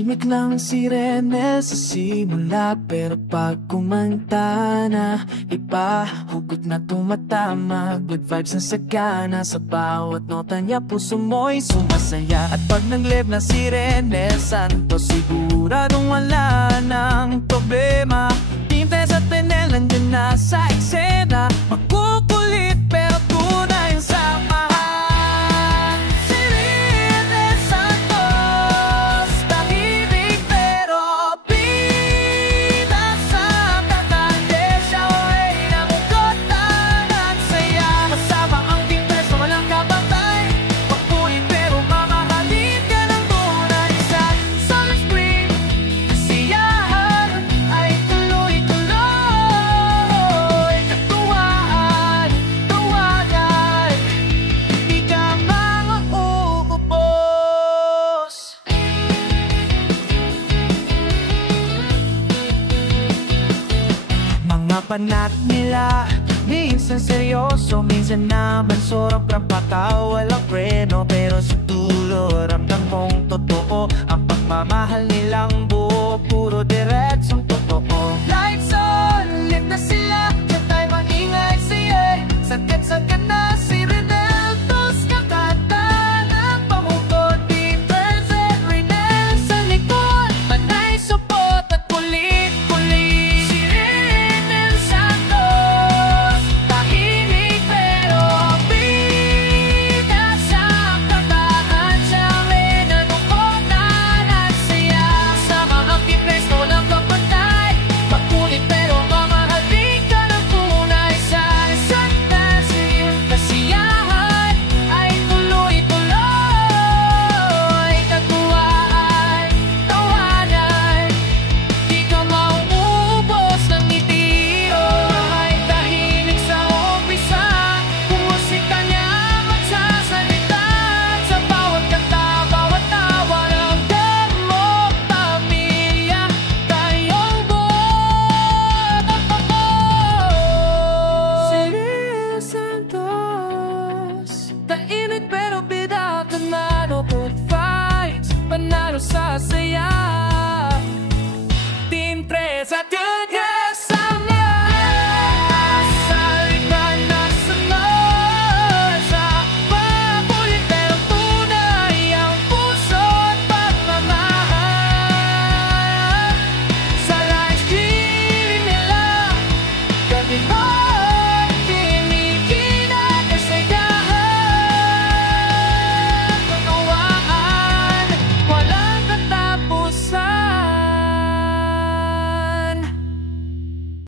Tahimik lang si Rene sa simula, pero pag kumanta na iba, hugot na tumatama. Good vibes na sagana, sa bawat nota niya puso mo'y sumasaya. At pag nag-live na si Rene Santos, siguradong wala nang problema. Pintes at Tenel nandyan na sa eksena, makukulit pero tunay ang samahan. Panat nila, minsan seryoso, minsan naman sobrang pataw, walang preno. Pero sa dulo, ramdam mong totoo ang pagmamahal nilang